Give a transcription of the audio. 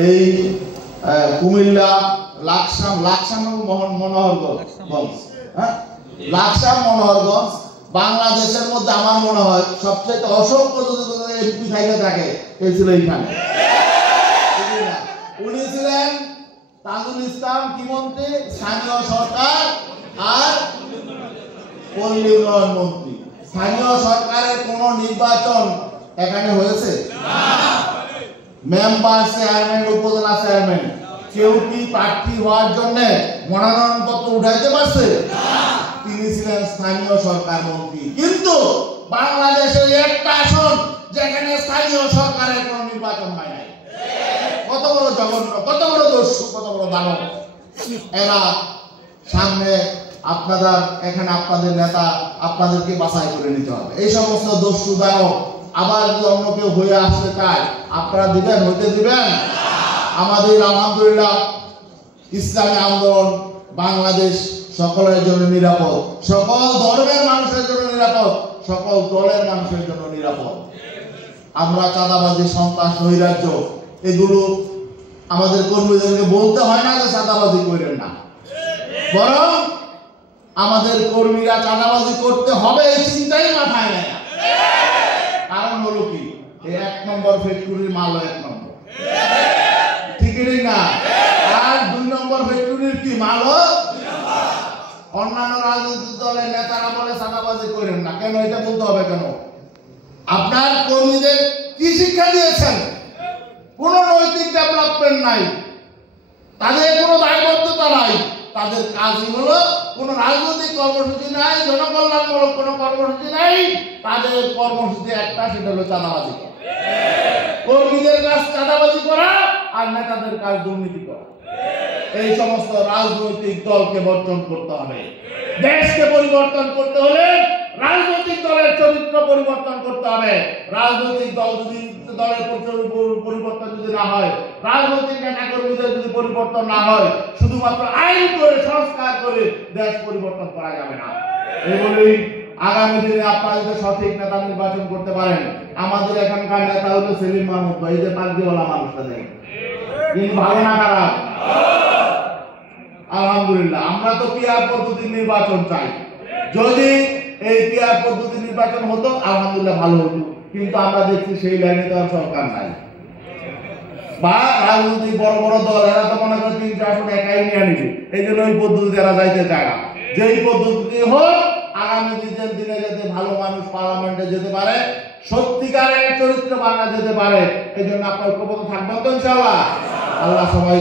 এই কুমিল্লা লাকসাম মনোহরগঞ্জ, হ্যাঁ, লাকসাম মনোহরগঞ্জ বাংলাদেশের মধ্যে আমার মনে হয় সবচেয়ে অসংখ্য এমপি থাকে ছিল এইখানে। উনি ছিলেন তাজুল ইসলাম কি মন্ত্রী, স্থানীয় সরকার আর পল্লী উন্নয়ন মন্ত্রী। স্থানীয় সরকারের কোন নির্বাচন এখানে হয়েছে? মেম্বার, চেয়ারম্যান, উপজেলা চেয়ারম্যান কেউ কি প্রার্থী হওয়ার জন্য মনোনয়ন পত্র উঠাইতে পারছে? তিনি ছিলেন স্থানীয় সরকার মন্ত্রী। কিন্তু বাংলাদেশের একটা আসন যেখানে স্থানীয় সরকারের কোন নির্বাচন হয় নাই। কত বড় জঘন্য, কত বড় দস্যু, কত বড় দানব এরা! সামনে আপনাদের এখানে আপনাদের নেতা আপনাদেরকে বাছাই করে নিতে হবে। এই সমস্ত দস্যু দানব আবার যদি অন্য কেউ হয়ে আসতে চায় আপনারা দিবেন, হইতে দিবেন? আমাদের আলহামদুলিল্লাহ ইসলামী আন্দোলন বাংলাদেশ সকলের জন্য নিরাপদ, সকল ধর্মের মানুষের জন্য নিরাপদ, সকল দলের মানুষের জন্য নিরাপদ। আমরা চাঁদাবাজি, সন্ত্রাস, নৈরাজ্য এগুলো আমাদের কর্মীদেরকে বলতে হয় না যে চাঁদাবাজি করেন না, বরং আমাদের কর্মীরা চাঁদাবাজি করতে হবে এই চিন্তাই মাথায় নেয় না। কারণ হলো কি, এই 1 নম্বর ফ্যাক্টরির মাল 1 নম্বর, ঠিকই না? আর 2 নম্বর ফ্যাক্টরির কি মাল? অন্যান্য রাজনৈতিক দলের নেতারা বলে চাঁদাবাজি করেন না, কেন এটা বলতে হবে কেন? আপনার কর্মীদের কি শিক্ষা দিয়েছেন? কোন নৈতিক ডেভেলপমেন্ট নাই, তাদের কোনো দায়বদ্ধতা নাই, তাদের কাজই হলো কোন রাজনৈতিক কর্মসূচি নাই, জনকল্যাণমূলক কোন কর্মসূচি নাই, তাদের কর্মসূচি একটা, সেটা হলো চাঁদাবাজি করা। কর্মীদের কাজ চাঁদাবাজি করা আর নেতাদের কাজ দুর্নীতি করা। এই সমস্ত রাজনৈতিক দলকে বর্জন করতে হবে। দেশকে পরিবর্তন করতে হলে রাজনৈতিক দলের চরিত্র পরিবর্তন করতে হবে। রাজনৈতিক দল যদি দলের পরিবর্তন যদি না হয়, রাজনৈতিক নেতা কর্মীদের যদি পরিবর্তন না হয়, শুধুমাত্র আইন করে সংস্কার করে দেশ পরিবর্তন করা যাবে না। এই বলেই আগামী দিনে আপনারা যদি সঠিক নেতা নির্বাচন করতে পারেন, আমাদের এখানকার নেতা হলো সেলিম মাহমুদ ভাই, যে পার্টিওয়ালা মানুষটা দেখেন, কিন্তু ভালো না খারাপ? আলহামদুলিল্লাহ আমরা তো পিআর পদ্ধতির নির্বাচন চাই। যদি এই পিআর পদ্ধতির নির্বাচন হতো আলহামদুলিল্লাহ ভালো হতো, কিন্তু আমরা দেখছি সেই লাইনে তো আর সরকার নাই। বা রাজনৈতিক বড় বড় দল এরা তো মনে করে 3 আসন একাই নিয়ে নিবে, এই জন্য ওই পদ্ধতিতে এরা যাইতে চায় না। যেই পদ্ধতি হোক, আগামী দিনে যাতে ভালো মানুষ পার্লামেন্টে যেতে পারে, সত্যিকারের চরিত্র বানা যেতে পারে, এই জন্য আপনার ঐক্যবদ্ধ থাকবেন তো ইনশাআল্লাহ। আল্লাহ সবাই